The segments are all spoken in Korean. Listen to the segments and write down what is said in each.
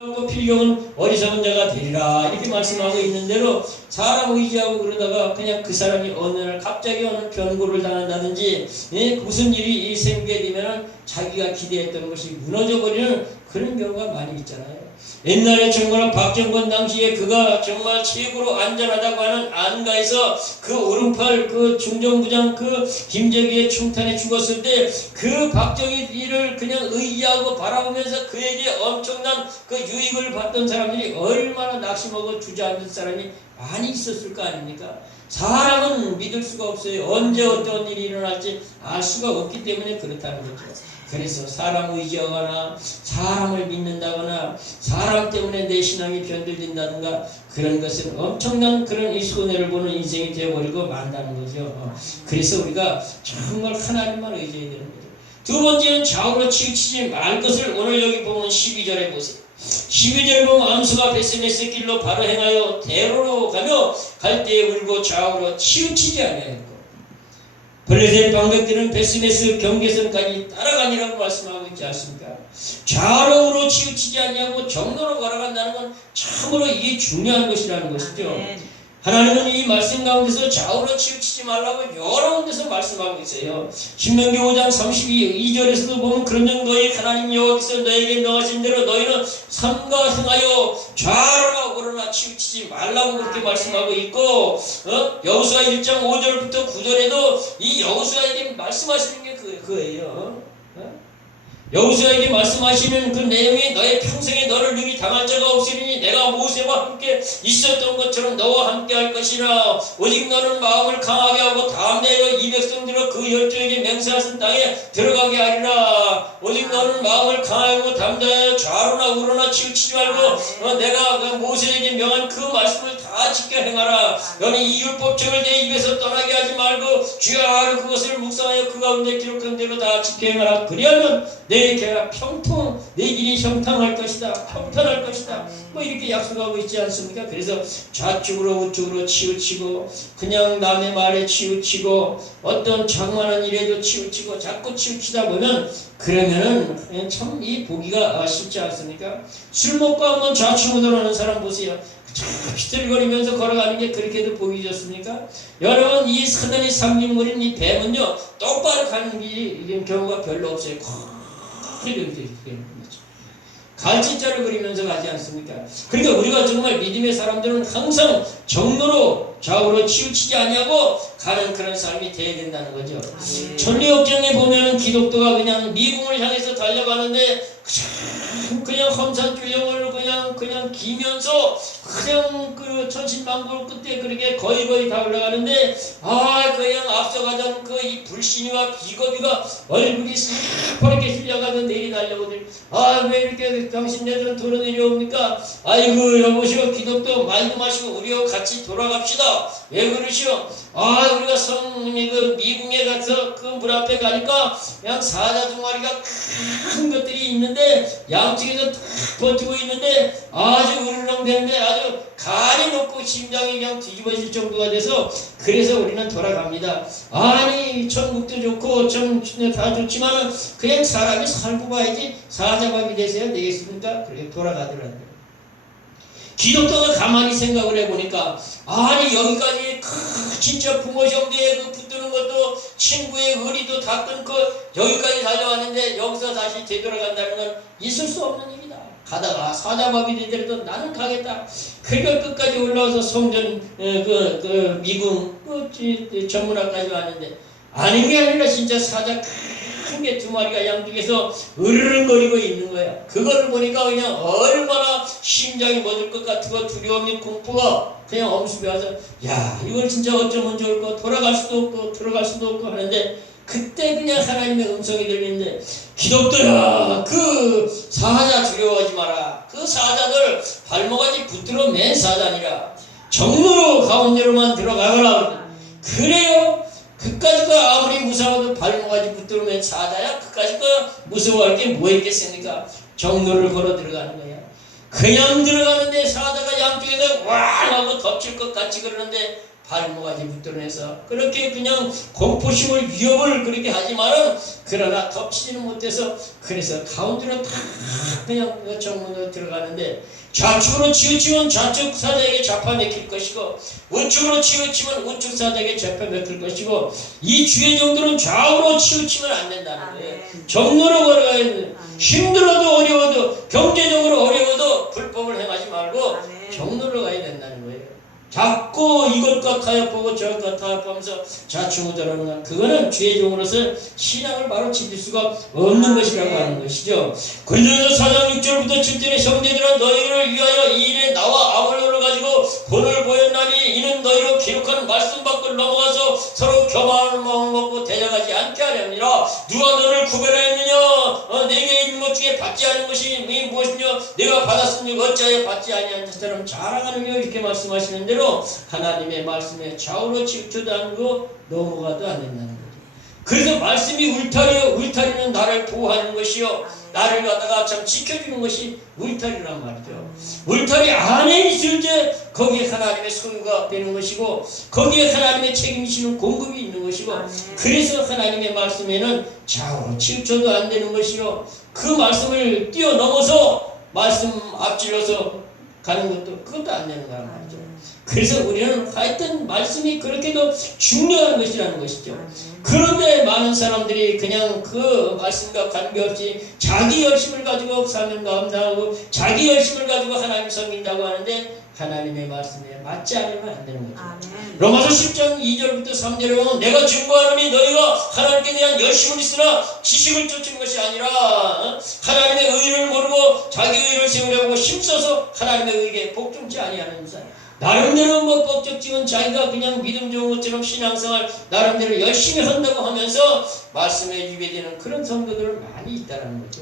필경은 어리석은 자가 되리라 이렇게 말씀하고 있는 대로 사람 의지하고 그러다가 그냥 그 사람이 어느 날 갑자기 어느 변고를 당한다든지 무슨 일이 생기게 되면 자기가 기대했던 것이 무너져버리는 그런 경우가 많이 있잖아요. 옛날에 정말 박정권 당시에 그가 정말 최고로 안전하다고 하는 안가에서 그 오른팔 그 중정부장 그 김정희의 충탄에 죽었을 때 그 박정희를 그냥 의지하고 바라보면서 그에게 엄청난 그 유익을 받던 사람들이 얼마나 낙심하고 주저앉은 사람이 많이 있었을 거 아닙니까? 사람은 믿을 수가 없어요. 언제 어떤 일이 일어날지 알 수가 없기 때문에 그렇다는 거죠. 그래서 사람 의지하거나 사람을 믿는다거나 사람 때문에 내 신앙이 변질된다든가 그런 것은 엄청난 그런 이 손해를 보는 인생이 되어버리고 만다는 거죠. 그래서 우리가 정말 하나님만 의지해야 되는 거죠. 두 번째는 좌우로 치우치지 말 것을 오늘 여기 보면 12절에 보세요. 12절 보면 암수가 베스메스 길로 바로 행하여 대로로 가며 갈대에 울고 좌우로 치우치지 아니하였고 블레셋 방백들은 베스메스 경계선까지 따라가니라고 말씀하고 있지 않습니까? 좌우로 치우치지 아니하고 정로로 걸어간다는 건 참으로 이게 중요한 것이라는 것이죠. 하나님은 이 말씀 가운데서 좌우로 치우치지 말라고 여러 군데서 말씀하고 있어요. 신명기 5장 32절에서도 보면 그런즉 너희 하나님 여호와께서 너에게 명하신 대로 너희는 삼가 행하여 좌우나 우로나 치우치지 말라고 그렇게 말씀하고 있고 여호수아 1장 5절부터 9절에도 이 여호수아에게 말씀하시는 게 그거예요. 여호수아에게 말씀하시는 그 내용이 너의 평생에 너를 능히 당할 자가 없으리니 내가 모세와 함께 있었던 것처럼 너와 함께 할 것이라 오직 너는 마음을 강하게 하고 담대하여 이 백성들을 그 열조에게 맹세하신 땅에 들어가게 하리라. 오직 너는 마음을 강하고 담대하여 좌로나 우로나 치우치지 말고 내가 그 모세에게 명한 그 말씀을 다 지켜 행하라. 너는 이 율법책을 내 입에서 떠나게 하지 말고 주야 하루 그것을 묵상하여 그 가운데 기록한 대로 다 지켜 행하라. 그리하면 내 개가 평통 내 길이 형통할 것이다. 평탄할 것이다. 뭐 이렇게 약속하고 있지 않습니까? 그래서 좌측으로 우측으로 치우치고 그냥 남의 말에 치우치고 어떤 장만한 일에도 치우치고 자꾸 치우치다 보면 그러면은 참 이 보기가 쉽지 않습니까? 술 먹고 한번 좌측으로 돌아오는 사람 보세요. 비틀거리면서 걸어가는 게 그렇게도 보기 좋습니까? 여러분 이 사단이 삼진물인 이 뱀은요 똑바로 가는 게 경우가 별로 없어요. 갈치자를 그리면서 가지 않습니까? 그러니까 우리가 정말 믿음의 사람들은 항상 정로로 좌우로 치우치지 아니하고 가는 그런 삶이 되어야 된다는 거죠. 천리역정에 보면은 기독교가 그냥 미궁을 향해서 달려가는데 그냥 험산줄령을 그냥 기면서 그냥 그 천신만고 끝에 그렇게 거의 다 올라가는데 그냥 앞서가던 그 이 불신이와 비겁이가 얼굴이 새파랗게 흘려가던 내리 달려오더니 왜 이렇게 당신네들은 돌아 내려옵니까? 아이고 여보시오 기독교 말도 마시고 우리와 같이 돌아갑시다. 왜 그러시오? 우리가 성님이 그 미궁에 가서 그 물 앞에 가니까 그냥 사자 두 마리가 큰 것들이 있는데 양쪽에서 탁 버티고 있는데 아주 으르렁대는데 아주 간이 높고 심장이 그냥 뒤집어질 정도가 돼서 그래서 우리는 돌아갑니다. 아니 천국도 좋고 좀 다 좋지만은 그냥 사람이 살고 가야지 사자밥이 돼서야 되겠습니까? 그렇게 돌아가더라고요. 기독교가 가만히 생각을 해보니까 여기까지 진짜 부모 형제에 그 붙드는 것도 친구의 의리도 다 끊고 여기까지 달려왔는데 여기서 다시 되돌아간다는 건 있을 수 없는 일이다. 가다가 사자밥이 되더라도 나는 가겠다. 그러니까 끝까지 올라와서 성전 미궁 전문학까지 왔는데 아닌 게 아니라 진짜 사자 큰 게 두 마리가 양쪽에서 으르렁거리고 있는 거야. 그걸 보니까 그냥 얼마나 심장이 멎을 것 같고 두려움이 공포가 그냥 엄습해 와서 이걸 진짜 어쩌면 좋을까 돌아갈 수도 없고 들어갈 수도 없고 하는데 그때 그냥 하나님의 음성이 들리는데 기독교야 그 사자 두려워하지 마라. 그 사자들 발목까지 붙들어 맨 사자니라. 정로로 가운데로만 들어가거라. 그래요. 그까짓 거 아무리 무서워도 발목까지 붙들면 사자야? 그까짓 거 무서워할 게 뭐 있겠습니까? 정로를 걸어 들어가는 거야. 그냥 들어가는데 사자가 양쪽에서 왕 하고 덮칠 것 같이 그러는데 발목까지 붙들어내서 그렇게 그냥 공포심을 위협을 그렇게 하지만은 그러나 덮치지는 못해서 그래서 가운데로 다 그냥 정문으로 들어가는데 좌측으로 치우치면 좌측 사자에게 잡아먹힐 것이고 우측으로 치우치면 우측 사자에게 잡아먹힐 것이고 이 주의 정도는 좌우로 치우치면 안 된다는 거예요. 정로로 걸어가야 돼. 힘들어도 어려워도 경제적으로 어려워도 불법을 행하지 말고 정로로 가야 된다는 거예요. 자꾸 이것과 타협하고 저것과 타협하면서 좌충우 들어오는 그거는 주의 종으로서 신앙을 바로 지킬 수가 없는 것이라고 하는 것이죠. 고린도전서 4장 6절부터 7절에 형제들아 너희를 위하여 이 일에 나와 아볼로를 가지고 본을 보였나니 이는 너희로 기록한 말씀 밖을 넘어가서 서로 교만한 마음을 먹고 대적하지 않게 하려니라. 누가 너를 구별하였느냐? 내게 있는 것 중에 받지 않은 것이 무엇이냐? 내가 받았으니 어찌하여 받지 아니한 것처럼 자랑하느냐 이렇게 말씀하시는데 하나님의 말씀에 좌우로 치우쳐도 않고 넘어가도 안 된다는 거죠. 그래서 말씀이 울타리요. 울타리는 나를 보호하는 것이요. 나를 갖다가 참 지켜주는 것이 울타리란 말이죠. 울타리 안에 있을 때 거기에 하나님의 소유가 되는 것이고 거기에 하나님의 책임지시는 공급이 있는 것이고 그래서 하나님의 말씀에는 좌우로 치우쳐도 안 되는 것이요. 그 말씀을 뛰어넘어서 말씀 앞질러서 가는 것도 그것도 안 되는 거란 말이죠. 그래서 우리는 하여튼 말씀이 그렇게도 중요한 것이라는 것이죠. 그런데 많은 사람들이 그냥 그 말씀과 관계없이 자기 열심을 가지고 사명 감당하고 자기 열심을 가지고 하나님을 섬긴다고 하는데 하나님의 말씀에 맞지 않으면 안 되는 거죠. 로마서 10장 2절부터 3절에 보면 내가 증거하노니 너희가 하나님께 대한 열심을 있으나 지식을 쫓은 것이 아니라 하나님의 의를 모르고 자기 의를 세우려고 힘써서 하나님의 의에 복종치 아니하는 자. 나름대로 뭐 법적지은 자기가 그냥 믿음 좋은 것처럼 신앙생활 나름대로 열심히 한다고 하면서 말씀에 유배되는 그런 성도들 많이 있다는 거죠.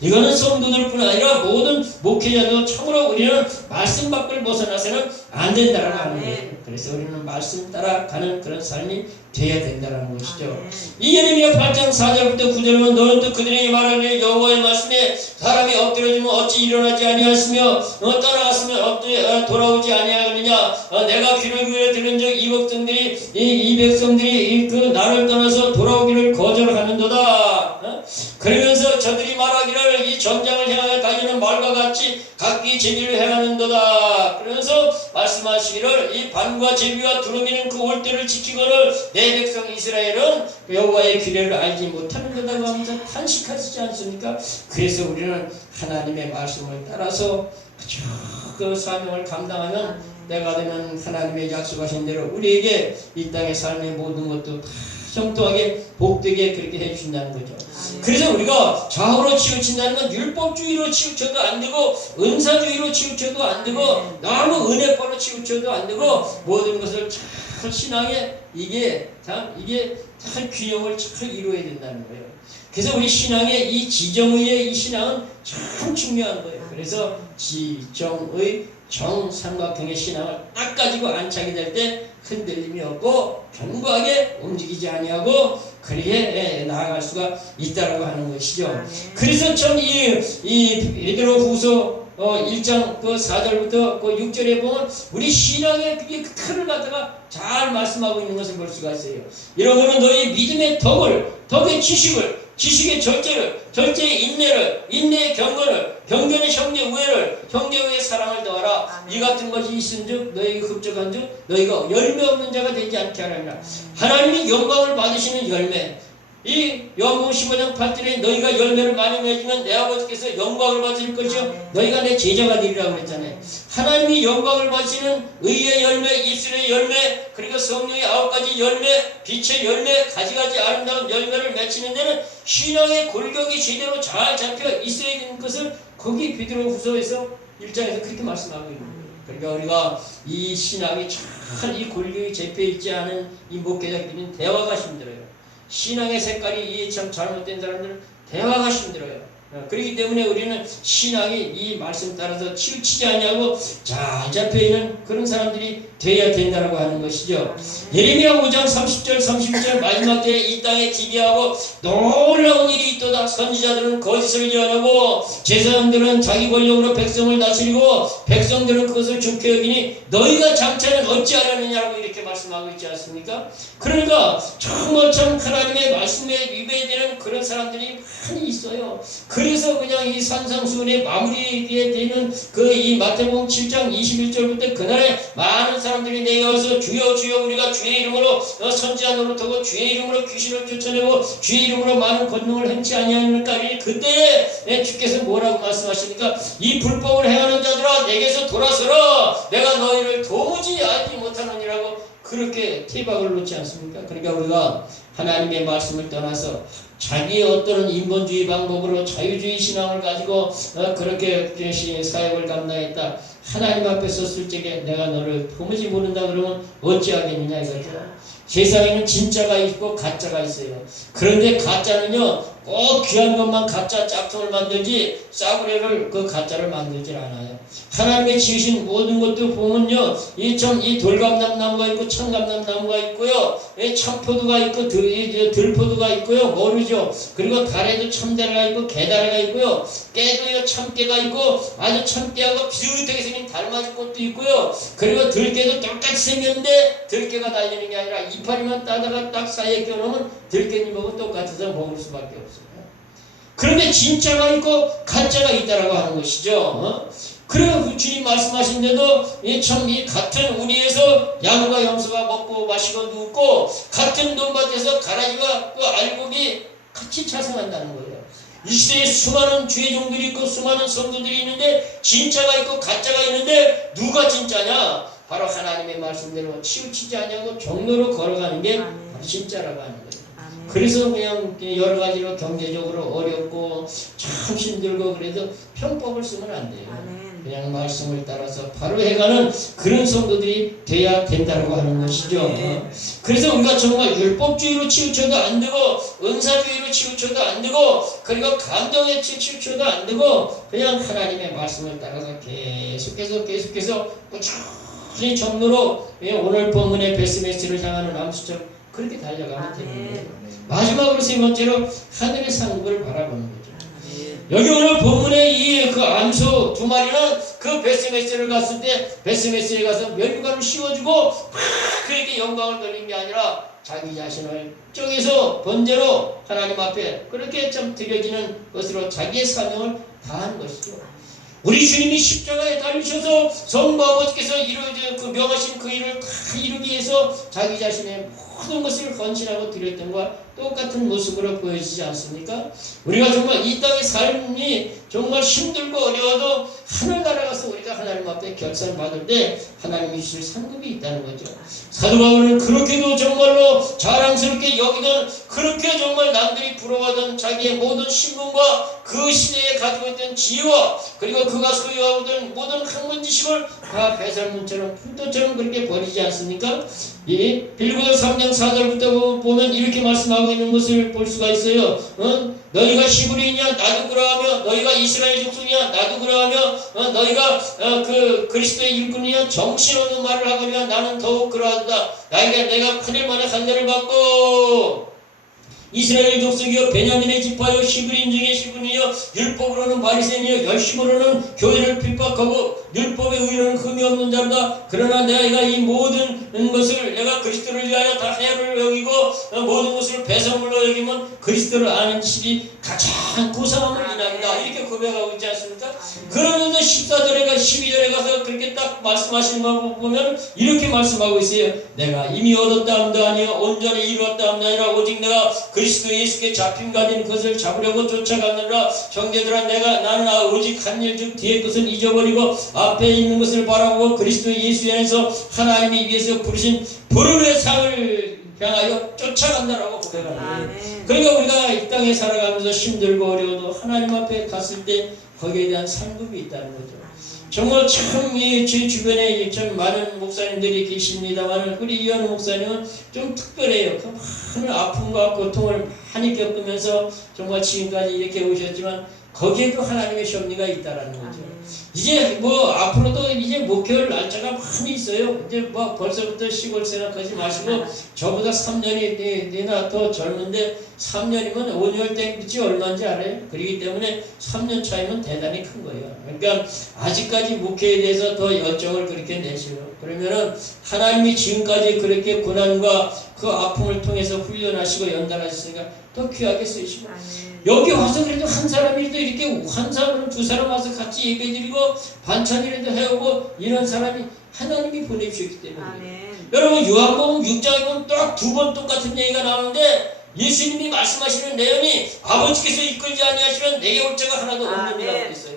이거는 성도들뿐 아니라 모든 목회자도 참으로 우리는 말씀 밖을 벗어나서는 안 된다는 거예요. 그래서 우리는 말씀 따라가는 그런 삶이 돼야 된다는 것이죠. 이 예레미야 8장 4절부터 9절은 너는 또 그들에게 말하기를 여호와의 말씀에 사람이 엎드려지면 어찌 일어나지 아니하였으며 떠나갔으면 어찌 돌아오지 아니하느냐. 내가 귀를 기울여 들은 적 이 백성들이 그 나를 떠나서 돌아오기를 거절하는도다. 그러면서 저들이 말하기를 이 전장을 향하여 달리는 말과 같이 각기 제비를 행하는도다. 그러면서 말씀하시기를 이 반과 제비와 두루미는 그 올 때를 지키거늘 내 백성 이스라엘은 여호와의 규례를 알지 못하는도다고 하면서 탄식하시지 않습니까? 그래서 우리는 하나님의 말씀을 따라서 그 사명을 감당하면 때가 되면 하나님의 약속하신 대로 우리에게 이 땅의 삶의 모든 것도 다 형통하게 복되게 그렇게 해주신다는 거죠. 그래서 우리가 좌우로 치우친다는 건 율법주의로 치우쳐도 안 되고 은사주의로 치우쳐도 안 되고 너무 은혜법으로 치우쳐도 안 되고 모든 것을 참 신앙에 이게 참 균형을 잘 이루어야 된다는 거예요. 그래서 우리 신앙의 이 지정의의 이 신앙은 참 중요한 거예요. 그래서 지정의 정삼각형의 신앙을 딱 가지고 안착이 될 때 흔들림이 없고 견고하게 움직이지 아니하고 그리에 나아갈 수가 있다라고 하는 것이죠. 그래서 참 이 베드로후서 1장 그 4절부터 그 6절에 보면 우리 신앙의 그 틀을 갖다가 잘 말씀하고 있는 것을 볼 수가 있어요. 이러므로 너희 믿음의 덕의 지식의 절제의 인내를, 인내의 경건을, 경건의 형제 우애를, 형제 우애의 사랑을 더하라. 이 같은 것이 있은즉 너희가 흡족한즉 너희가 열매 없는 자가 되지 않게 하라니라. 하나님이 영광을 받으시는 열매. 이 요한복음 15장 8절에 너희가 열매를 많이 맺으면 내 아버지께서 영광을 받으실 것이요 너희가 내 제자가 되리라고 그랬잖아요. 하나님이 영광을 받으시는 의의 열매, 입술의 열매, 그리고 성령의 9가지 열매, 빛의 열매, 가지가지 아름다운 열매를 맺히는 데는 신앙의 골격이 제대로 잘 잡혀 있어야 되는 것을 거기 베드로후서에서 1장에서 그렇게 말씀하고 있는 거예요. 그러니까 우리가 이 신앙이 잘 이 골격이 잡혀 있지 않은 이 목회자끼리는 대화가 힘들어요. 신앙의 색깔이 참 잘못된 사람들은 대화가 힘들어요. 그렇기 때문에 우리는 신앙이 이 말씀 따라서 치우치지 않냐고 잘 잡혀있는 그런 사람들이 돼야 된다라고 하는 것이죠. 예레미야 5장 30절 31절 마지막 때에 이 땅에 기괴하고 놀라운 일이 있도다. 선지자들은 거짓을 예언하고 제사장들은 자기 권력으로 백성을 다스리고 백성들은 그것을 좋게 여기니 너희가 장차는 어찌하려느냐고 이렇게 말씀하고 있지 않습니까? 그러니까 정말 참 하나님의 말씀에 위배되는 그런 사람들이 많이 있어요. 그래서 그냥 이 산상수훈의 마무리에 되는 그 이 마태복음 7장 21절부터 그날에 많은 사람들이 내게 와서 주여 주여 우리가 주의 이름으로 선지자 노릇하고 주의 이름으로 귀신을 쫓아내고 주의 이름으로 많은 권능을 행치 아니하니까 그때에 주께서 뭐라고 말씀하십니까? 이 불법을 행하는 자들아 내게서 돌아서라. 내가 너희를 도무지 알지 못하느니라고 그렇게 태박을 놓지 않습니까? 그러니까 우리가 하나님의 말씀을 떠나서 자기의 어떤 인본주의 방법으로 자유주의 신앙을 가지고 그렇게 사역을 감당했다. 하나님 앞에 섰을 적에 내가 너를 도무지 모른다 그러면 어찌하겠느냐 이거죠. 세상에는 진짜가 있고 가짜가 있어요. 그런데 가짜는요 꼭 귀한 것만 가짜 짝퉁을 만들지 싸구려를 그 가짜를 만들질 않아요. 하나님의 지으신 모든 것도 보면요 이 돌감람나무가 있고 참감람나무가 있고요 참포도가 있고 들포도가 있고요 모르죠. 그리고 달에도 참다래가 있고 개다래가 있고요 깨도요 참깨가 있고 아주 참깨하고 비슷하게 생긴 달맞이 꽃도 있고요. 그리고 들깨도 똑같이 생겼는데 들깨가 달리는 게 아니라 이파리만 따다가 딱 사이에 껴놓으면 들깨잎하고 똑같아서 먹을 수밖에 없어요. 그런데 진짜가 있고 가짜가 있다라고 하는 것이죠. 그리고 주님 말씀하신데도 참 이 같은 우리에서 양과 염소가 먹고 마시고 눕고 같은 논밭에서 가라지와 그 알곡이 같이 자생한다는 거예요. 이 시대에 수많은 주의 종들이 있고 수많은 성도들이 있는데 진짜가 있고 가짜가 있는데 누가 진짜냐? 바로 하나님의 말씀대로 치우치지 않냐고 정로로 걸어가는 게 바로 진짜라고 하는 거예요. 그래서 그냥 여러 가지로 경제적으로 어렵고 참 힘들고 그래도 편법을 쓰면 안 돼요. 그냥 말씀을 따라서 바로 해가는 그런 성도들이 돼야 된다고 하는 것이죠. 그래서 우리가 정말 율법주의로 치우쳐도 안 되고 은사주의로 치우쳐도 안 되고 그리고 감동에 치우쳐도 안 되고 그냥 하나님의 말씀을 따라서 계속해서 꾸준히 정로로 오늘 본문의 베스메스를 향하는 암수처럼 그렇게 달려가면 되는 거예요. 마지막으로 세 번째로 하늘의 상급을 바라보는 거죠. 여기 오늘 본문의 이 그 암소 두 마리는 그 베스메스를 갔을 때 베스메스에 가서 면류관을 씌워주고 그에게 영광을 돌린 게 아니라 자기 자신을 저기서 번제로 하나님 앞에 그렇게 좀 드려지는 것으로 자기의 사명을 다한 것이죠. 우리 주님이 십자가에 달리셔서 성부 아버지께서 이루어진 그 명하신 그 일을 다 이루기 위해서 자기 자신의 모든 것을 헌신하고 드렸던 것과 똑같은 모습으로 보여지지 않습니까? 우리가 정말 이 땅의 삶이 정말 힘들고 어려워도 하늘나라 가서 우리가 하나님 앞에 결산받을 때 하나님이 주실 상급이 있다는 거죠. 사도 바울은 그렇게도 정말로 자랑스럽게 여기던 그렇게 정말 남들이 부러워하던 자기의 모든 신분과 그 시대에 가지고 있던 지혜와 그리고 그가 소유하고 있던 모든 학문 지식을 다 배설문처럼 풀도처럼 그렇게 버리지 않습니까? 이 빌립보서 3장 4절부터 보면 이렇게 말씀하고 있는 것을 볼 수가 있어요. 너희가 히브리이냐 나도 그러하며 너희가 이스라엘 족속이냐 나도 그러하며 너희가 그 그리스도의 일꾼이냐 정신없는 말을 하거니와 나는 더욱 그러하다. 내가 8일 만에 할례를 받고 이스라엘 족속이여 베냐민의 지파여 히브리인 중에 히브리여 율법으로는 바리새인이여 열심으로는 교회를 핍박하고 율법의 의로는 흠이 없는 자로다. 그러나 내가 이 모든 것을 내가 그리스도를 위하여 다 해를 여기고 모든 것을 배설물로 여기면 그리스도를 아는 지식이 가장 고상함을 인합니다. 이렇게 고백하고 있지 않습니까? 그러면서 14절에 12절에 가서 그렇게 딱 말씀하시는 거 보면 이렇게 말씀하고 있어요. 내가 이미 얻었다 함도 아니요 온전히 이루었다 함도 아니라 오직 내가 그리스도 예수께 잡힌 가진 것을 잡으려고 쫓아가느라 형제들아 나는 오직 한 일 즉 뒤의 것은 잊어버리고 앞에 있는 것을 바라보고 그리스도 예수 안에서 하나님이 위해서 부르신 부름의 상을 향하여 쫓아간다라고 고백하는 거예요. 그러니까 우리가 이 땅에 살아가면서 힘들고 어려워도 하나님 앞에 갔을 때 거기에 대한 상급이 있다는 거죠. 정말 참 제 주변에 참 많은 목사님들이 계십니다만 우리 이현우 목사님은 좀 특별해요. 그 많은 아픔과 고통을 많이 겪으면서 정말 지금까지 이렇게 오셨지만 거기에도 하나님의 섭리가 있다라는 거죠. 이제 뭐 앞으로도 이제 이제 목회할 날짜가 많이 있어요. 이제 뭐 벌써부터 시골 생각하지 마시고 저보다 3년이나 더 젊은데 3년이면 5년 땡빛이 얼마인지 알아요? 그렇기 때문에 3년 차이면 대단히 큰 거예요. 그러니까 아직까지 목회에 대해서 더 열정을 그렇게 내시고 그러면은 하나님이 지금까지 그렇게 고난과 그 아픔을 통해서 훈련하시고 연단하셨으니까 더 귀하게 쓰시고 여기 와서 그래도 한 사람이라도 이렇게 한 사람 두 사람 와서 같이 예배드리고 반찬이라도 해오고 이런 사람이 하나님이 보내주셨기 때문에 여러분 요한복음 6장에 보면 딱 두 번 똑같은 얘기가 나오는데 예수님이 말씀하시는 내용이 아버지께서 이끌지 아니하시면 내게 올 자가 하나도 없느니라고 했어요.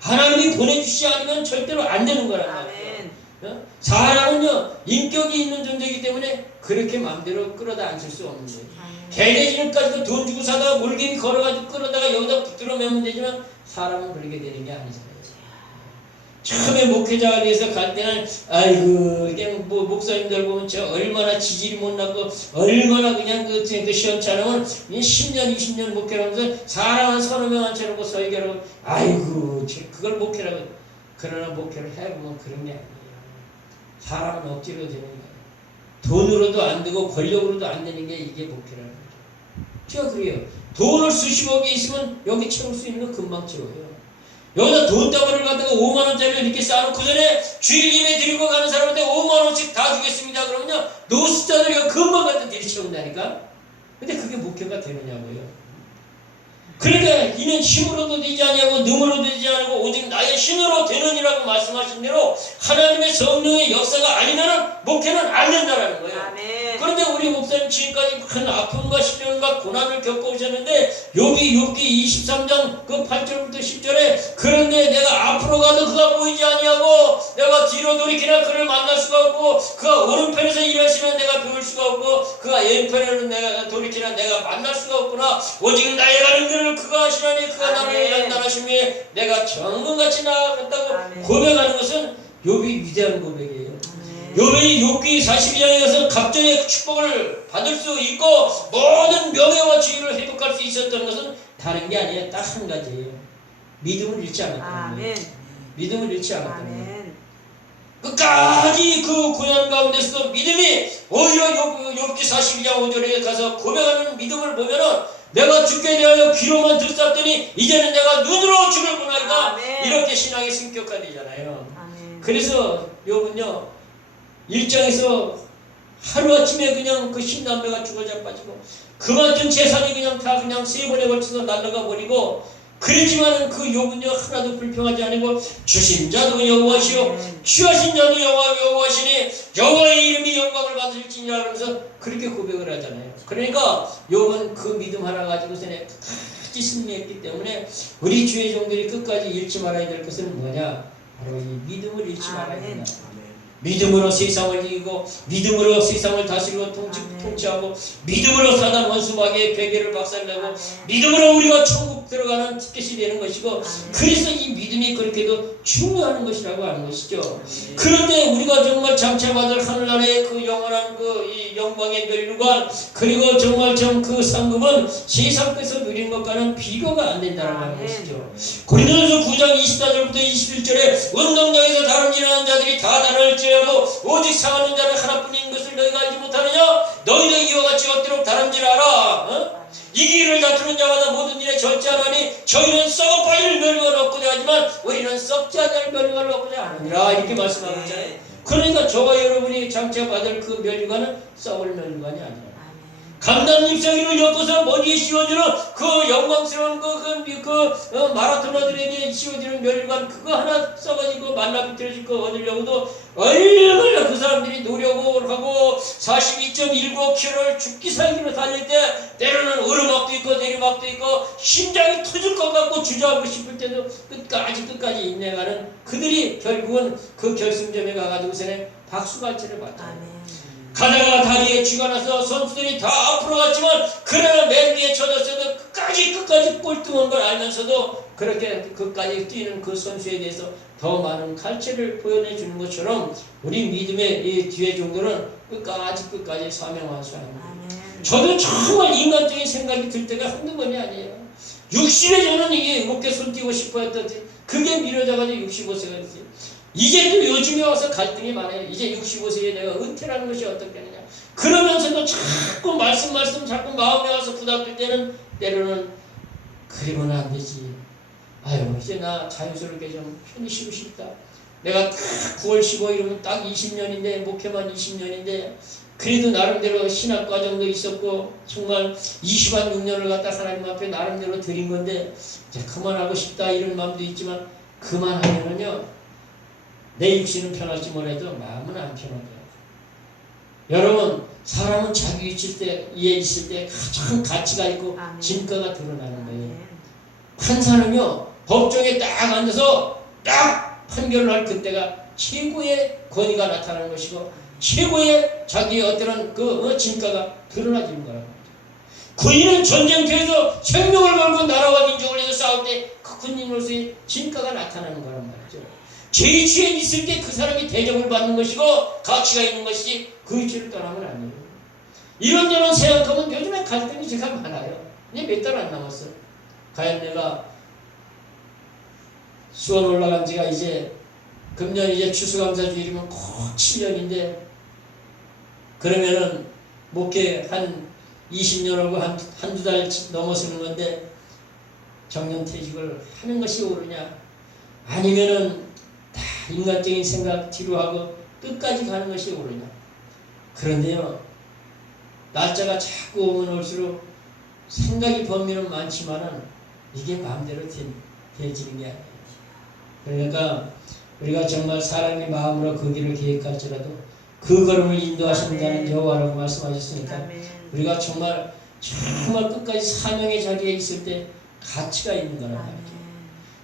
하나님이 보내주시지 않으면 절대로 안 되는 거란 말이에요. 사람은요 인격이 있는 존재이기 때문에 그렇게 마음대로 끌어다 앉힐 수 없는 거예요. 개돼지는까지도 돈 주고 사다가 몰개미 걸어가지고 끌어다가 여기다 붙들어 매면 되지만 사람은 그렇게 되는 게 아니잖아요. 처음에 목회자가 돼서 갈 때는 아이고 그냥 뭐 목사님들 보면 저 얼마나 지질이 못났고 얼마나 그냥 그 시원찮으면 10년 20년 목회하면서 사람 한 서너 명 앉혀놓고 설교하고 아이고 그걸 목회라고. 그러나 목회를 해보면 그런 게 아니에요. 사람은 억지로 되는 거예요. 돈으로도 안 되고 권력으로도 안 되는 게 이게 목회라는 거죠. 제가 그래요. 돈을 수십억이 있으면 여기 채울 수 있는 거 금방 채워요. 여기다 돈다발을 갖다가 5만원짜리를 이렇게 쌓아놓고 전에 주일 예배 드리고 가는 사람한테 5만원씩 다 주겠습니다. 그러면요 노숙자들 이거 금방 갖다 들이채운다니까. 근데 그게 목회가 되느냐고요. 그러니까 이는 힘으로도 되지 아니하고 능으로도 되지 않고 오직 나의 신으로 되느니라고 말씀하신 대로 하나님의 성령의 역사가 아니면 목회는 안 된다라는 거예요. 아멘. 그런데 우리 목사님 지금까지 큰 아픔과 시련과 고난을 겪어오셨는데 욥기 23장 그 8절부터 10절에 그런데 내가 앞으로 가도 그가 보이지 아니하고 내가 뒤로 돌이키나 그를 만날 수가 없고 그가 오른편에서 일하시면 내가 배울 수가 없고 그가 왼편에는 내가 돌이키나 내가 만날 수가 없구나. 오직 나의 가는 길을 그가 하시나니 그가 나를 연단하심에 내가 정금같이 나아갔다고 고백하는 것은 욥이 위대한 고백이에요. 욥이 욥기 42장에 가서 갑자기 축복을 받을 수 있고 모든 명예와 지위를 회복할 수 있었던 것은 다른 게 아니에요. 딱 한 가지예요. 믿음을 잃지 않았다는 거예요. 믿음을 잃지 않았다는 거예요. 끝까지 그 고난 가운데서도 믿음이 오히려 욥기 42장 5절에 가서 고백하는 믿음을 보면은 내가 죽게 대하여 귀로만 듣었더니 이제는 내가 눈으로 주를 보나이다. 이렇게 신앙이 승격화되잖아요. 그래서 욥은요 1장에서 하루아침에 그냥 그 신남매가 죽어 자빠지고 그만둔 재산이 그냥 다 그냥 3번에 걸쳐서 날아가 버리고 그러지만은 그 욥은요 하나도 불평하지 않고 주신 자도 여호와시오 취하신 자도 여호와시니 여호와의 이름이 영광을 받으실지니라 그러면서 그렇게 고백을 하잖아요. 그러니까 욥은 그 믿음 하나 가지고서 끝까지 승리했기 때문에 우리 주의 종들이 끝까지 잃지 말아야 될 것은 뭐냐? 바로 이 믿음을 잃지 말아야 된다. 믿음으로 세상을 이기고 믿음으로 세상을 다스리고 통치하고 믿음으로 사단 원수마귀의 베개를 박살내고 믿음으로 우리가 천국 들어가는 티켓이 되는 것이고 그래서 이 믿음이 그렇게도 중요한 것이라고 하는 것이죠. 그런데 우리가 정말 장차받을 하늘나라의 그 영원한 그 이 영광의 멸류관 그리고 정말 좀 그 상급은 세상에서 누린 것과는 비교가 안 된다는 하는 것이죠. 고린도전서 9장 24절부터 21절에 운동장에서 다른 일하는 자들이 다 다를지라도 오직 상하는 자는 하나뿐인 것을 너희가 알지 못하느냐? 너희도 이와 같이 얻도록 다른지라. 이 길을 다투는 자마다 모든 일에 절제하노니 저희는 썩어 빠질 멸류관을 얻고자 하지만 우리는 썩지 않을 멸류관을 얻고자 하느니라. 이렇게 말씀하고 있잖아요. 그러니까 저와 여러분이 장차 받을 그 멸류관은 썩을 멸류관이 아니라 감람 잎사귀를 엮어서 머리에 씌워주는 그 영광스러운 그 마라토너들에게 씌워지는 멸류관 그거 하나 써가지고 말라 비틀어질 거 얻으려고도 얼마나 그 사람들이 노력을 하고 42.19km를 죽기 살기로 달릴 때 때로는 오르막도 있고 내리막도 있고 심장이 터질 것 같고 주저하고 싶을 때도 끝까지 인내하는 그들이 결국은 그 결승점에 가가지고서는 박수갈채를 받잖아요. 가다가 다리에 쥐가 나서 선수들이 다 앞으로 갔지만 그러나 맨 위에 쳐졌어도 끝까지 꼴등한 걸 알면서도 그렇게 끝까지 뛰는 그 선수에 대해서 더 많은 갈채를 보여내주는 것처럼 우리 믿음의 이 뒤에 종들은 끝까지 사명완수하는 거예요. 저도 정말 인간적인 생각이 들 때가 한두 번이 아니에요. 60에 저는 이게 목에 손 띄고 싶어 했던 그게 미뤄져가지고 65세가 됐어요. 이제 또 요즘에 와서 갈등이 많아요. 이제 65세에 내가 은퇴라는 것이 어떻게 하느냐. 그러면서도 자꾸 말씀 자꾸 마음에 와서 부닥칠 때는 때로는 그리고는 안 되지. 아유 이제 나 자유스럽게 좀 편히 쉬고 싶다. 내가 딱 9월 15일이면 딱 20년인데 목회만 20년인데 그래도 나름대로 신학과정도 있었고 정말 20한 6년을 갖다 하나님 앞에 나름대로 드린 건데 이제 그만하고 싶다 이런 마음도 있지만 그만하면은요 내 육신은 편할지 몰라도 마음은 안 편하고요. 여러분 사람은 자기 위치에 있을 때 가장 가치가 있고 아멘. 진가가 드러나는 거예요. 아멘. 판사는요 법정에 딱 앉아서 딱 판결을 할 그때가 최고의 권위가 나타나는 것이고 최고의 자기의 어떤 진가가 드러나지는 거라고 합니다. 군인은 전쟁터에서 생명을 걸고 나라와 민족을 위해서 싸울 때 그 군인으로서의 진가가 나타나는 거란 말이죠. 제 위치에 있을 때 그 사람이 대접을 받는 것이고 가치가 있는 것이지 그 위치를 떠나면 안 돼요. 이런저런 생각하면 요즘에 갈등이 제가 많아요. 이제 몇 달 안 남았어. 과연 내가 수원 올라간 지가 이제 금년 이제 추수감사주일이면 꼭 7년인데 그러면은 목회 한 20년하고 한두 달 넘어서는 건데 정년퇴직을 하는 것이 옳으냐 아니면은 다 인간적인 생각 뒤로 하고 끝까지 가는 것이 옳으냐. 그런데요 날짜가 자꾸 오면 올수록 생각이 범위는 많지만은 이게 마음대로 되지는 게 아니에요. 그러니까 우리가 정말 사람의 마음으로 그 길을 계획할지라도 그 걸음을 인도하신다는 여호와라고 말씀하셨으니까 우리가 정말 끝까지 사명의 자리에 있을 때 가치가 있는 거란 말이죠.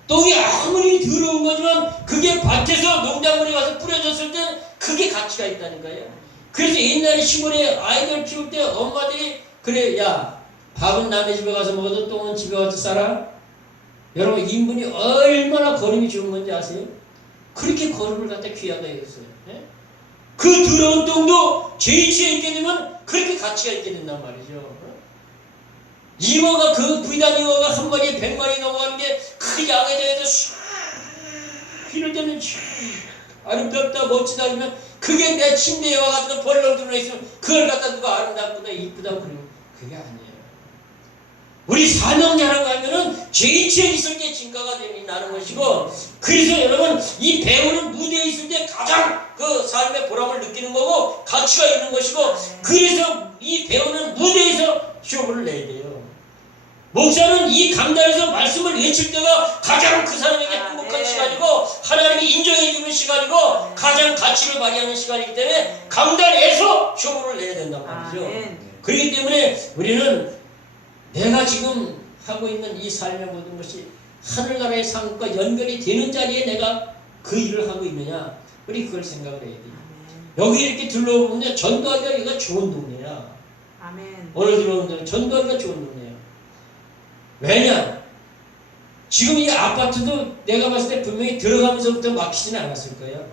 똥이 아무리 더러운 거지만 그게 밭에서 농작물에 가서 뿌려졌을 때는 그게 가치가 있다는 거예요. 그래서 옛날에 시골에 아이들 키울 때 엄마들이 그래 야 밥은 남의 집에 가서 먹어도 똥은 집에 와서 싸라. 여러분 인분이 얼마나 거름이 좋은 건지 아세요? 그렇게 거름을 갖다 귀하게 했어요. 네? 그 더러운 똥도 제 위치에 있게 되면 그렇게 가치가 있게 된단 말이죠. 잉어가 그 부이단 잉어가 한 마리에 100마리 넘어가는 게 그 양에 대해서 슉 이럴 때는 슉 아름답다 멋지다 그러면 그게 내 침대에 와가지고 벌렁 들어있으면 그걸 갖다 누가 아름답구나 이쁘다 그러면 그게 아니에요. 우리 사명 자랑하면은 제 위치에 있을 때 진가가 나는 것이고 그래서 여러분 이 배우는 무대에 있을 때 가장 그 삶의 보람을 느끼는 거고 가치가 있는 것이고 그래서 이 배우는 무대에서 쇼를 내야 돼요. 목사는 이 강단에서 말씀을 외칠 때가 가장 그 사람에게 행복한 시간이고 하나님이 인정해주는 시간이고 가장 가치를 발휘하는 시간이기 때문에 강단에서 쇼를 내야 된단 말이죠. 그렇기 때문에 우리는 내가 지금 하고 있는 이 삶의 모든 것이 하늘나라의 상급과 연결이 되는 자리에 내가 그 일을 하고 있느냐 우리 그걸 생각을 해야 돼요. 여기 이렇게 둘러보면 전도하기가 여기가 좋은 동네야. 오늘 들어오는 데는 전도하기가 좋은 동네야. 왜냐? 지금 이 아파트도 내가 봤을 때 분명히 들어가면서부터 막히지는 않았을 거예요.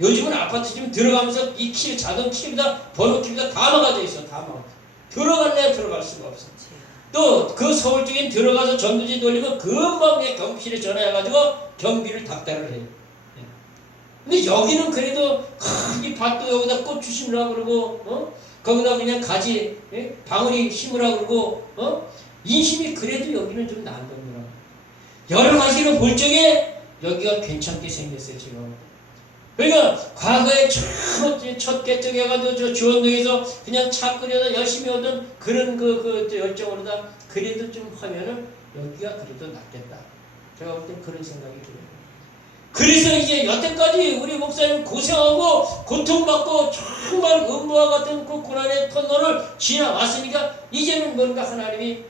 요즘은 아파트 지금 들어가면서 이 키, 자동 키보다 번호 키보다 다 막아져 있어. 다 막아. 들어갈래야 들어갈 수가 없어. 또 그 서울 쪽엔 들어가서 전도지 돌리면 금방 경비실에 전화해가지고 경비를 닥달을 해요. 근데 여기는 그래도 이 밭도 여기다 꽃 주시느라 그러고 거기다 그냥 가지 방울이 심으라 그러고 인심이 그래도 여기는 좀 나은 겁니다. 여러 가지로 볼 적에 여기가 괜찮게 생겼어요 지금. 그러니까 과거에 첫 개척해가지고 저 주원동에서 그냥 차 끓여다 열심히 오던 그런 그 열정으로다 그래도 좀 하면은 여기가 그래도 낫겠다. 제가 볼 때 그런 생각이 들어요. 그래서 이제 여태까지 우리 목사님 고생하고 고통받고 정말 음모와 같은 그 고난의 터널을 지나왔으니까 이제는 뭔가 하나님이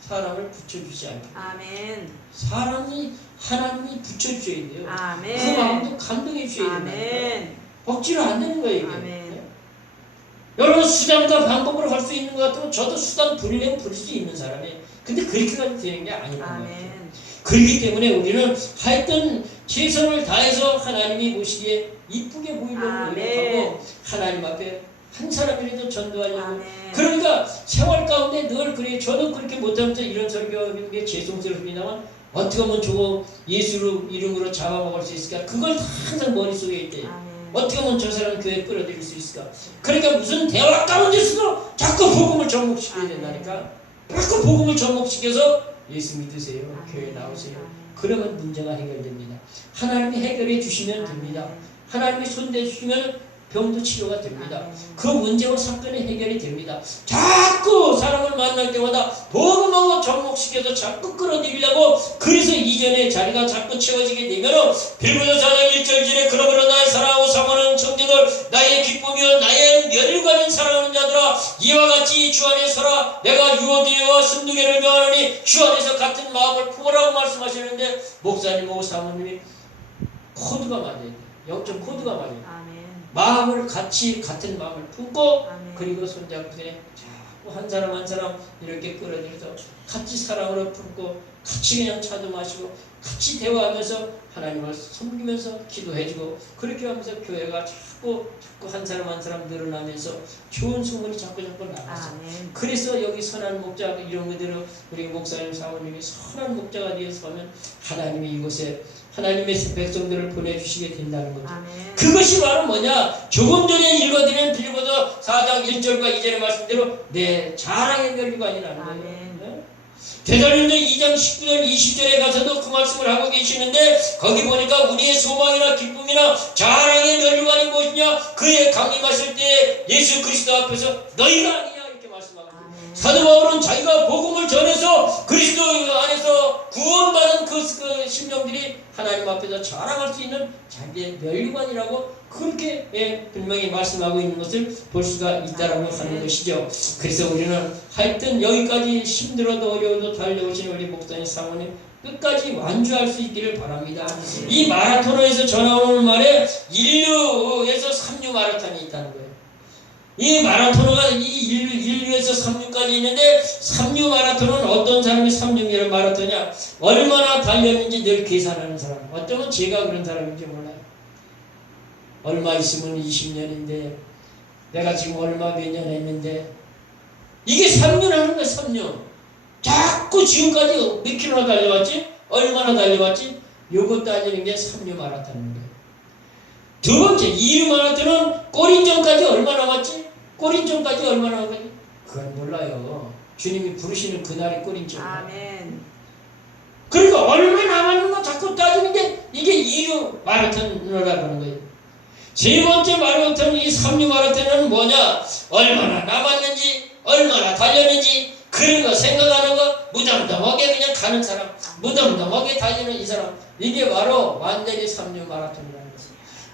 사람을 붙여주지 않게. 아멘. 사람이 하나님이 붙여줘야 돼요. 아멘. 그 마음도 감동해 주셔야 된다. 억지로 안 되는 거예요. 이게. 아멘. 여러분 수단과 방법으로 할 수 있는 것 같으면 저도 수단 부리려면 부릴 수 있는 사람이에요. 근데 그렇게까지 되는 게 아니란 말이에요. 그렇기 때문에 우리는 하여튼 최선을 다해서 하나님이 보시기에 이쁘게 보이려고 노력하고 하나님 앞에 한 사람이라도 전도하려고. 아멘. 그러니까 생활 가운데 늘 그래. 저도 그렇게 못하면서 이런 설교하는 게 죄송스럽습니다만 어떻게 하면 저거 예수 이름으로 잡아먹을 수 있을까? 그걸 다 항상 머릿속에 있대. 어떻게 하면 저 사람 교회에 끌어들일 수 있을까? 그러니까 무슨 대화 가운데서도 자꾸 복음을 접목시켜야 된다니까. 자꾸 복음을 접목시켜서 예수 믿으세요. 교회 나오세요. 그러면 문제가 해결됩니다. 하나님이 해결해 주시면 됩니다. 하나님이 손대 주시면 병도 치료가 됩니다. 그 문제와 사건이 해결이 됩니다. 자꾸 사람을 만날 때마다 복음하고 접목시켜서 자꾸 끌어들이려고, 그래서 이전의 자리가 자꾸 채워지게 되면 빌보서 4장 1절에 그러므로 나의 사랑하고 사모하는 청년들, 나의 기쁨이요 나의 멸관인 사랑하는 자들아, 이와 같이 주 안에 서라. 내가 유오디아와 순두개를 명하노니 주 안에서 같은 마음을 품으라고 말씀하시는데, 목사님하고 사모님이 코드가 맞아야 돼. 영적 코드가 맞아야 돼. 마음을 같이 같은 마음을 품고 그리고 손잡고 자꾸 한 사람 한 사람 이렇게 끌어들여서 같이 사랑으로 품고 같이 그냥 차도 마시고 같이 대화하면서 하나님을 섬기면서 기도해주고, 그렇게 하면서 교회가 자꾸 한 사람 한 사람 늘어나면서 좋은 소문이 자꾸 나가서, 그래서 여기 선한 목자 이런 것들을 우리 목사님 사모님이 선한 목자가 되어서 하면 하나님이 이곳에 하나님의 백성들을 보내주시게 된다는 거죠. 그것이 바로 뭐냐? 조금 전에 읽어드린 빌보서 4장 1절과 2절의 말씀대로 내 자랑의 멸류관이라는 거예요. 데살로니가 2장 19절 20절에 가서도 그 말씀을 하고 계시는데, 거기 보니까 우리의 소망이나 기쁨이나 자랑의 멸류관이 무엇이냐? 그의 강림하실 때 예수 그리스도 앞에서 너희가 아니냐 이렇게 말씀하고 있습니다. 사도 바울은 자기가 복음을 전해서 그리스도 안에서 구원받은 그 심령들이 하나님 앞에서 자랑할 수 있는 자기의 멸류관이라고 그렇게 분명히 말씀하고 있는 것을 볼 수가 있다라고 하는 것이죠. 그래서 우리는 하여튼 여기까지 힘들어도 어려워도 달려오신 우리 목사님 사모님 끝까지 완주할 수 있기를 바랍니다. 이 마라토너에서 전하오는 말에 인류에서 3류 마라톤이 있다는 거예요. 이 마라토너가 이 인류에서 3류까지 있는데, 3류 마라톤은 어떤 사람이 3류 마라톤이냐? 얼마나 달렸는지 늘 계산하는 사람. 어쩌면 제가 그런 사람인지 몰라요. 얼마 있으면 20년인데 내가 지금 얼마 몇 년 했는데, 이게 3년 하는 거야. 3년 자꾸 지금까지 몇 킬로나 달려왔지? 얼마나 달려왔지? 요거 따지는 게 3류 마라톤인 거예요. 두 번째 2류 마라톤은 꼬린전까지 얼마 남았지? 꼬린전까지 얼마 남았지? 그건 몰라요. 주님이 부르시는 그날이 꼬린전. 아멘. 그러니까 얼마 남았는가 자꾸 따지는 게 이게 2류 마라톤이라는 거예요. 세 번째 마라톤, 이 3류 마라톤은 뭐냐? 얼마나 남았는지, 얼마나 달렸는지 그런 거 생각하는 거, 무덤덤하게 그냥 가는 사람, 무덤덤하게 달리는 이 사람, 이게 바로 완전히 3류 마라톤이라는 거예요.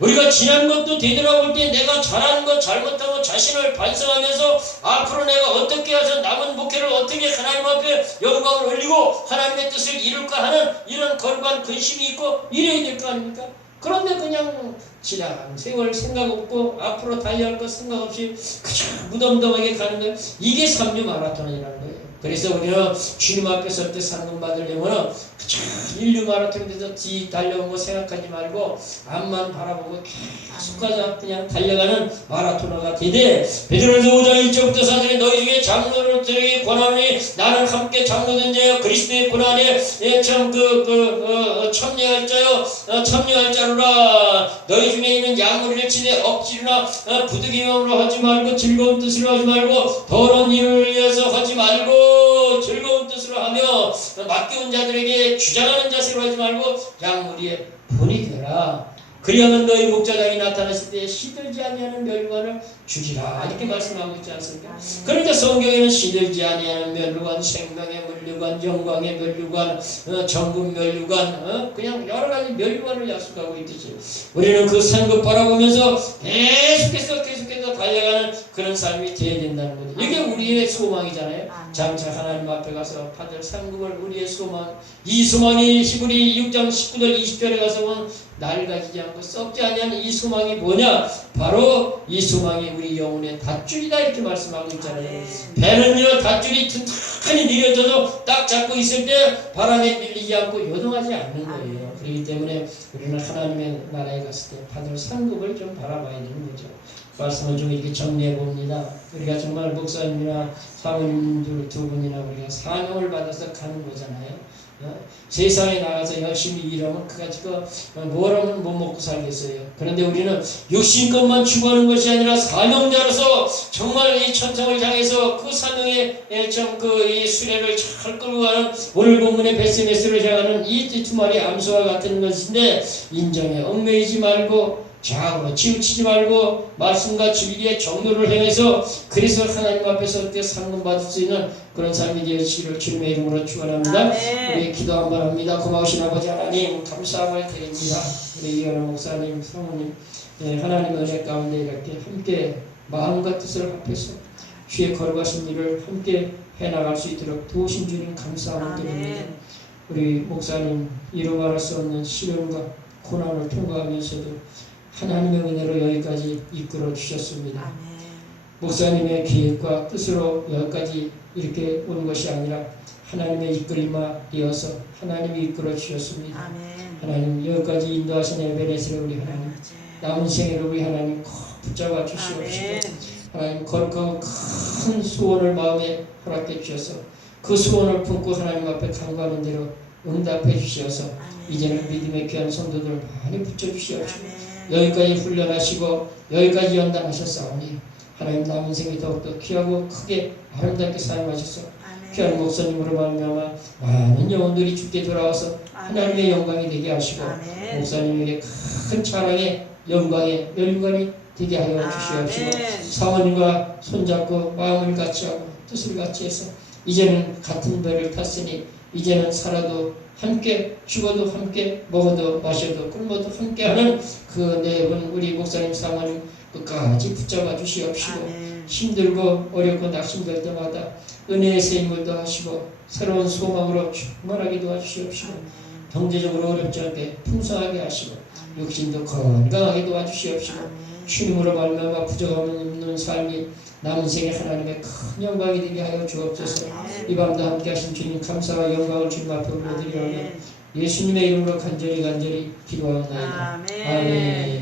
우리가 지난 것도 되돌아볼 때 내가 잘한 것 잘못한 것 자신을 반성하면서 앞으로 내가 어떻게 해서 남은 목회를 어떻게 하나님 앞에 영광을 올리고 하나님의 뜻을 이룰까 하는 이런 거룩한 근심이 있고 이래야 될 거 아닙니까? 그런데 그냥 지난 세월 생각 없고 앞으로 달려갈 것 생각 없이 그냥 무덤덤하게 가는 거예요. 이게 3류 마라톤이라는 거예요. 그래서 우리는 주님 앞에서 때 상금 받으려면 인류 마라톤에서 뒤 달려온 거 생각하지 말고 앞만 바라보고 계속 가자 그냥 달려가는 마라토너가 되되, 베드로전서 5장 1절부터 4절에 너희 중에 장로들에게 권하노니 나는 함께 장로된 자여 그리스도의 고난에 참여할 자여 참여할 자로라. 너희 중에 있는 양무리를 치되 억지로나 부득이함으로 하지 말고 즐거운 뜻으로 하지 말고 더러운 일을 위해서 하지 말고 즐거운 뜻으로 하며 맡겨온 자들에게 주장하는 자세로 하지 말고 양무리의 본이 되라. 그리하면 너희 목자장이 나타났을 때 시들지 아니하는 멸관을 주리라. 이렇게 말씀하고 있지 않습니까? 그러니까 성경에는 시들지 아니하는 멸관, 생명의 멸관, 영광의 멸관, 정금 멸관, 그냥 여러 가지 멸관을 약속하고 있듯이 우리는 그 상급 바라보면서 계속해서 달려가는 그런 삶이 되어야 된다는 거죠. 이게 우리의 소망이잖아요. 장차 하나님 앞에 가서 받을 상급을 우리의 소망, 이 소망이 히브리 6장 19절 20절에 가서 보면 낡아지지 않고 썩지 아니하는 이 소망이 뭐냐? 바로 이 소망이 우리 영혼의 닷줄이다 이렇게 말씀하고 있잖아요. 배는요 닷줄이 튼튼히 느려져서 딱 잡고 있을 때 바람에 밀리지 않고 요동하지 않는 거예요. 그렇기 때문에 우리는 하나님의 나라에 갔을 때 받을 상급을 좀 바라봐야 되는 거죠. 말씀을 좀 이렇게 정리해 봅니다. 우리가 정말 목사님이나 사모님들 두 분이나 우리가 사명을 받아서 가는 거잖아요. 세상에 나가서 열심히 일하면 그가지고 뭘 하면 못 먹고 살겠어요. 그런데 우리는 육신것만 추구하는 것이 아니라 사명자로서 정말 이 천성을 향해서 그 사명의 이 수레를 잘 끌고 가는 오늘 본문의 베스메스를 향하는 이 두 마리 암소와 같은 것인데 인정에 얽매이지 말고 좌우로 치우치지 말고 말씀과 진리의 정도를 행해서 그래서 하나님 앞에서 어떻게 상급받을 수 있는 그런 삶이 되시기를 주님의 이름으로 축원합니다. 우리 기도 한번 합니다. 고마우신 아버지 하나님 감사함을 드립니다. 우리 이현우 목사님, 사모님 하나님의 은혜 가운데 이렇게 함께 마음과 뜻을 합해서 주의 걸어가신 일을 함께 해나갈 수 있도록 도우신 주님 감사함을 드립니다. 우리 목사님 이루 말할 수 없는 시련과 고난을 통과하면서도 하나님의 은혜로 여기까지 이끌어 주셨습니다. 목사님의 계획과 뜻으로 여기까지 이렇게 온 것이 아니라 하나님의 이끌림이어서 하나님이 이끌어 주셨습니다. 하나님 여기까지 인도하신 에베네스를 우리 하나님 남은 생애를 우리 하나님 꼭 붙잡아 주시옵시고 하나님 거룩하고 큰 소원을 마음에 허락해 주셔서 그 소원을 품고 하나님 앞에 간구하는 대로 응답해 주시어서 이제는 믿음의 귀한 성도들 많이 붙여주시옵시고 여기까지 훈련하시고 여기까지 연단하셨사오니 하나님 남은 생이 더욱더 귀하고 크게 아름답게 사용하셔서 귀한 목사님으로 말미암아 많은 영혼들이 주께 돌아와서 하나님의 영광이 되게 하시고 목사님에게 큰 찬양의 영광의 열관이 되게 하여 주시옵시고 사모님과 손잡고 마음을 같이 하고 뜻을 같이 해서 이제는 같은 배를 탔으니 이제는 살아도 함께 죽어도 함께 먹어도 마셔도 굶어도 함께하는 그 네 분 우리 목사님 사모님 끝까지 붙잡아 주시옵시고 힘들고 어렵고 낙심될 때마다 은혜의 샘물도 하시고 새로운 소망으로 충만하게 도와주시옵시고 경제적으로 어렵지 않게 풍성하게 하시고 육신도 건강하게 도와주시옵시고 주님으로 말미암아 부족함 없는 삶이 남은 생에 하나님의 큰 영광이 되게 하여 주옵소서. 이 밤도 함께 하신 주님 감사와 영광을 주님 앞에 올려드리오며 예수님의 이름으로 간절히 기도하옵나이다. 아멘.